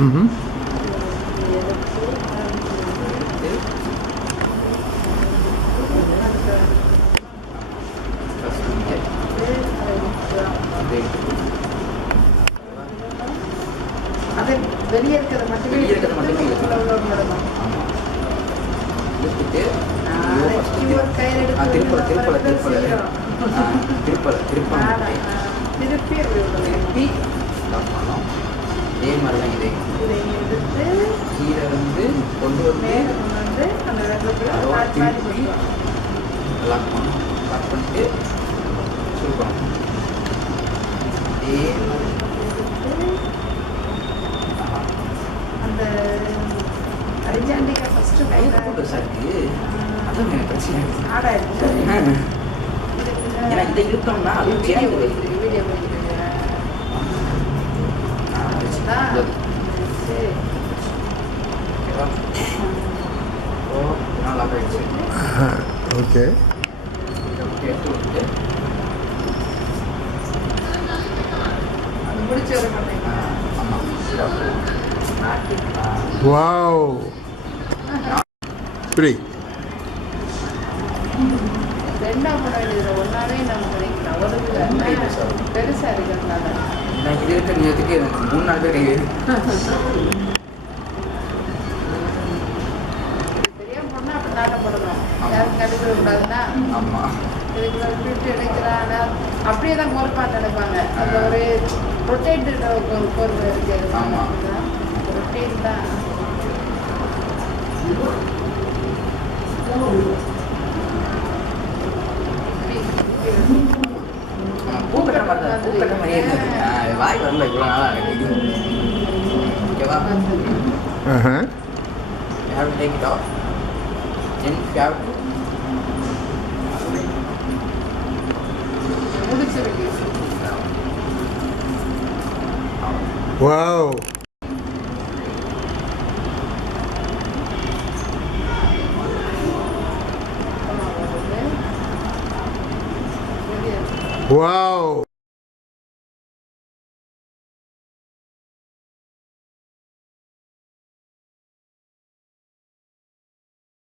ம். அது வெளியே இருக்கிறத மட்டுமே விடணும். எடுத்துட்டு திருப்பி திருப்பி இதே மாதிரி தான் இதை எடுத்து கீழே வந்து கொண்டு வந்து அந்த வெள்ளத்தில் திருப்பி லாக் பண்ணணும். லாக் பண்ணிட்டு சுருக்கணும். இதே மாதிரி அந்த அரிஜாண்டிகா ஃபஸ்ட்டு கையில் போட்டு சாருக்கு அதான் எனக்கு பிரச்சனை இருக்குது. ஆடாயிருச்சு. ஏன்னா இதை இழுத்தோம்னா அது வீடியோ சேர்ந்து படிக்கிறது வீடியோ படிக்கிறது சரி. நல்லா போயிடுச்சு. ஓகே. எடுத்து விட்டு அது முடிச்சு வர மாட்டேங்க. ஆமாம் வாவ். 3. ரெண்டாம் படம் எழுதுகிற ஒன்றாவே நம்ம நினைக்கலாம். ஒரு பெருசாக இருக்கிறதுனால நான் இது இருக்கிற நேரத்துக்கு எனக்கு 3-4 பேர் கைது. தெரியாம போனால் அப்படி நாட்டப்படணும். யாரும் கண்டுக்கிட கூடாதுன்னா ஆமாம் இதுக்குள்ள விட்டு எடுக்கிறாங்க அப்படியே தான் கோர்ப்பான்னு நினைப்பாங்க. அந்த ஒரு ரொட்டேட் ஒரு கோர்வை இருக்குது. ஆமா. ரொட்டேட் தான். பூக்கட்ட மாதிரியே இருந்தது. வாய் வரல இவ்வளோ நாளாக எனக்கு இது. ஓகேவா? You have to take it off. Then you have to முடிச்சிருக்கு. வாவ். வாவ்.